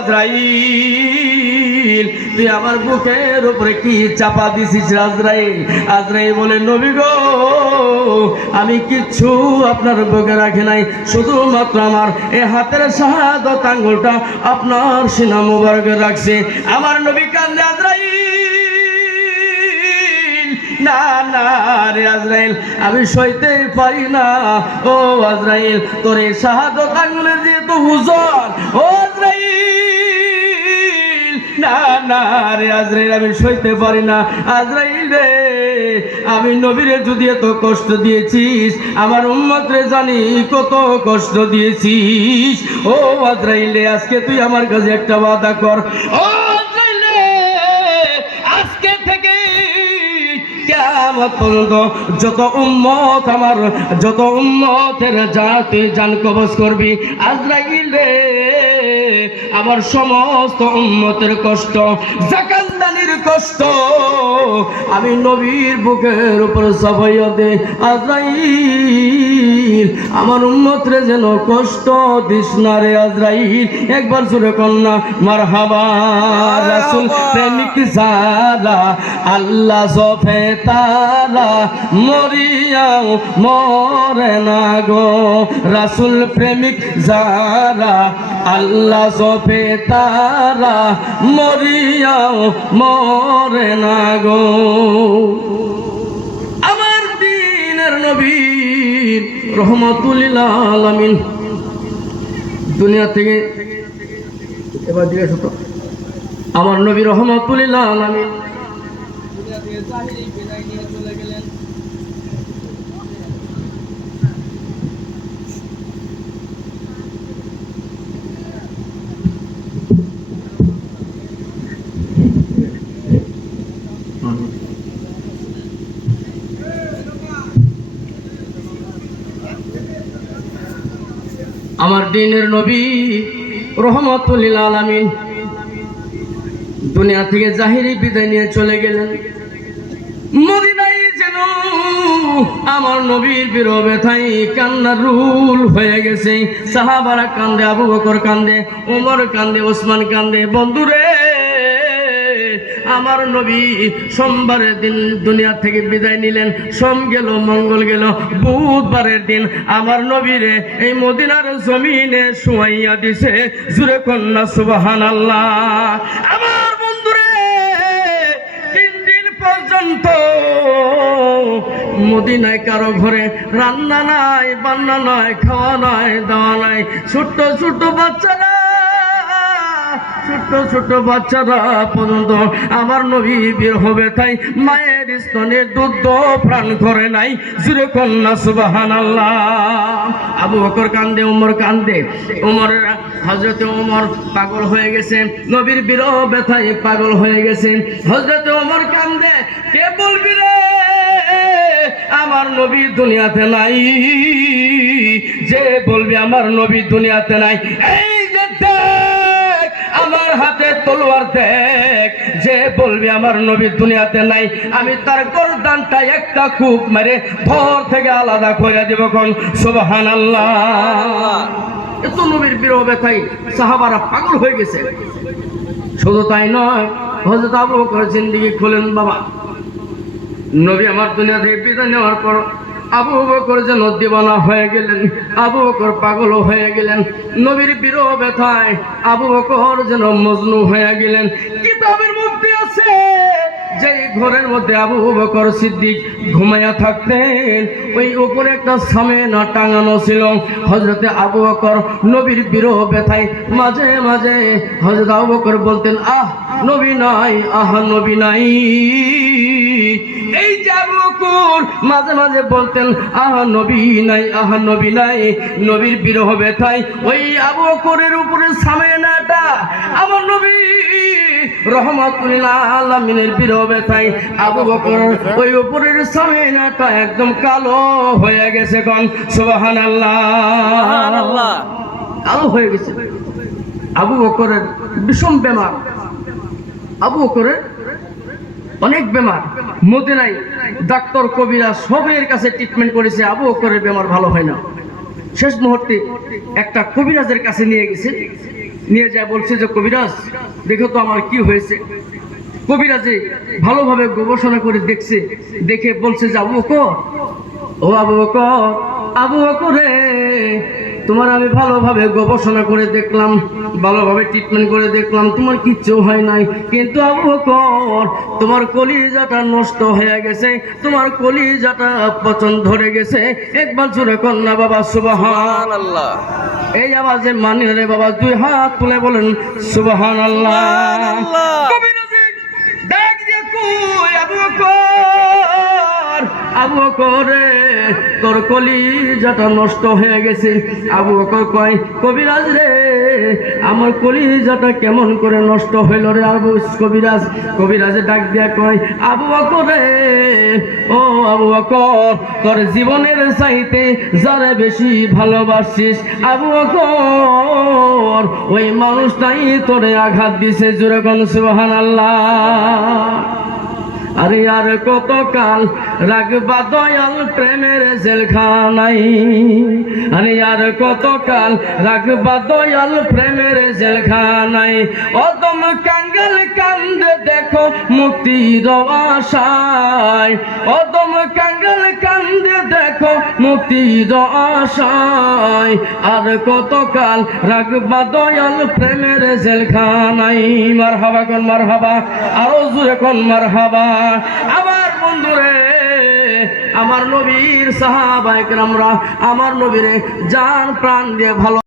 আজরাইল, তুই আমার বুকের উপরে কি চাপা দিছিস আজরাইল? আজরাইল বলে, নবী গো, আমি কিচ্ছু আপনার বুকে রাখি নাই, শুধুমাত্র আমার এই হাতের শাহাদাত আঙ্গুলটা আপনার সিনা মুবারকে রাখছে। আমার নবী কান্দে, আজরাইল, না না রে আজরাইল, আমি সইতেই পারি না। ও আজরাইল, তোর এই শাহাদাত আঙ্গুলের যেহেতু ওজন, ও আজরাইল, না না রে আজরাইল, আমি সইতে পারি না। আজরাইল রে, আমি নবীরে যদি এত কষ্ট দিয়েছিস, আমার উম্মতরে জানি কত কষ্ট দিয়েছিস। ও আজরাইল রে, আজকে তুই আমার কাছে একটা ওয়াদা কর। ও আজরাইল রে, আজকে থেকে কিয়ামত পর্যন্ত যত উম্মত আমার, যত উম্মতের তুই জান কবজ করবি, আজরাইল রে, আমার সমস্ত উম্মতের কষ্ট, জাকাতদানির কষ্ট আমি নবীর বুকের উপর চাপাইয়া দে। আজরাইল, আমার উম্মতরে যেন কষ্ট দিস না রে আজরাইল। একবার জোরে কন্যা মারহাবা। রাসূল প্রেমিক যারা, আল্লাহ সফে তারা, মরিয়াও মরে না গো। রাসূল প্রেমিক যারা, আল্লাহ সফে তারা, মরিয়াও মরে না গো। আমার দ্বীনের নবী রহমাতুল লিল আলামিন দুনিয়া থেকে, এবার জিজ্ঞেস হতো, আমার নবী রহমাতুল লিল আলামিন দুনিয়া থেকে জাহিরি বিদায় নিয়ে চলে গেলেন। আমার দ্বীনের নবী রহমাতুল লিল আলামিন দুনিয়া থেকে জাহিরি বিদায় নিয়ে চলে গেলেন। মদিনায় যেন আমার নবীর বিরহ ব্যথায় কান্নার রুল হয়ে গেছে। সাহাবারা কান্দে, আবু বকর কান্দে, ওমর কান্দে, ওসমান কান্দে। বন্ধুরে, আমার নবী সোমবারের দিন দুনিয়া থেকে বিদায় নিলেন। সোম গেল, মঙ্গল গেল, বুধবারের দিন আমার নবীরে এই মদিনার জমিনে শুয়াইয়া দিছে। জুরে কন্যা সুবহানাল্লাহ। আমার বন্ধুরে, 3 দিন পর্যন্ত মদিনায় কারো ঘরে রান্না নাই, বান্না নাই, খাওয়া নাই, দাওয়া নাই। ছোট্ট ছোট্ট বাচ্চারা, ছোট্ট ছোট্ট বাচ্চারা পর্যন্ত আমার নবী বের হবে, তাই মায়ের স্তনে দুধ প্রাণ করে নাই। জুরে কন্যা সুবহানাল্লাহ। আবু বকর কান্দে, ওমর কান্দে। ওমরের, হযরতে ওমর পাগল হয়ে গেছে, নবীর বিরহ ব্যথায় পাগল হয়ে গেছে। হযরতে ওমর কান্দে, কে বলবি রে আমার নবী দুনিয়াতে নাই? যে বলবি আমার নবী দুনিয়াতে নাই, এই যে দেখ আমার হাতে তলোয়ার দেখ, যে বলবি আমার নবী দুনিয়াতে নাই, আমি তার গর্দানটা একটা কূপ মেরে ধর থেকে আলাদা করে দেব। কোন সুবহানাল্লাহ। এত নবীর বিরহ ব্যথায় সাহাবারা পাগল হয়ে গেছে। শুধু তাই নয়, হযরত আবু বকর জিন্দেগি খুলেন। বাবা, নবী আমার দুনিয়া থেকে বিদায় নেওয়ার পর আবু বকর যেন দিওয়ানা হয়ে গেলেন, আবু বকর পাগল হয়ে গেলেন। নবীর বিরহ ব্যথায় আবু বকর যেন মজনু হয়ে গেলেন। কিতাবের মধ্যে আছে, যে ঘরের মধ্যে আবু বকর সিদ্দিক ঘুমাইয়া থাকতেন, ওই উপরে একটা সামেনা টাঙানো ছিল। হযরতে আবু বকর নবীর বিরহ ব্যথায় মাঝে মাঝে হযরত আবু বকর বলতেন, আহ নবী নাই, আহ নবী নাই। এই যে আবু বকর মাঝে মাঝে বলতেন, আহ নবী নাই, আহ নবী নাই। নবীর বিরহ ব্যথায় ওই আবু বকরের উপরে সামেনাটা আমার নবী রহমাতুল লিল আলামিনের বিরহ ব্যথায় আবু বকর ওই উপরের সামেনাটা একদম কালো হয়ে গেছে। কোন সুবহানাল্লাহ। কালো হয়ে গেছে। আবু বকরের বিষম বেমার, আবু বকরের অনেক বেমার। মদিনায় ডাক্তার কবিরা সবের কাছে ট্রিটমেন্ট করেছে, আবু বকরের বেমার ভালো হয় না। শেষ মুহূর্তে একটা কবিরাজের কাছে নিয়ে গেছে। নিয়ে যায় বলছে যে কবিরাজ দেখো তো আমার কি হয়েছে। কবিরাজে ভালোভাবে গবেষণা করে দেখছে, দেখে বলছে যে আবু বকর, ও আবু বকর, আবু বকর রে, তোমার আমি ভালোভাবে গবেষণা করে দেখলাম, ভালোভাবে ট্রিটমেন্ট করে দেখলাম, তোমার কিচ্ছু হয় নাই। কিন্তু আবু বকর, তোমার কলিজাটা নষ্ট হয়ে গেছে, তোমার কলিজাটা পচন ধরে গেছে। একবার জোরে কর না বাবা সুবহানাল্লাহ। এই আওয়াজে মানে রে বাবা, দুই হাত তুলে বলেন সুবহানাল্লাহ। কবিরাজে ডাক দিয়ে কই আবু বকর, আবু বকর রে, তোর কলিজাটা নষ্ট হয়ে গেছে। আবু বকর কয় কবিরাজ রে, আমার কলিজাটা কেমন করে নষ্ট হইল রে আবু কবিরাজ। কবিরাজে ডাক দিয়া কয় আবু বকর রে, ও আবু বকর, তোর জীবনের চাইতে যারে বেশি ভালোবাসিস আবু বকর, ওই মানুষটাই তোরে আঘাত দিছে। জোরে কোন সুবহানাল্লাহ। আরে আর কত কাল রাখবা দয়াল প্রেমের জেলখানায়, আরে আর কত কাল রাখবা দয়াল প্রেমের জেলখানায়। অদম কাঙ্গাল কান্দে দেখো মুক্তির আশায়, অদম কাঙ্গাল কান্দে দেখো মুক্তির আশায়। আর কত কাল রাখবা দয়াল প্রেমের জেলখানায়। মারহাবা কোন মারহাবা, আরো জোরে কোন মারহাবা। আমার বন্ধুরে, আমার নবীর সাহাবায়ে কেরামরা আমার নবীরে জান প্রাণ দিয়ে ভালো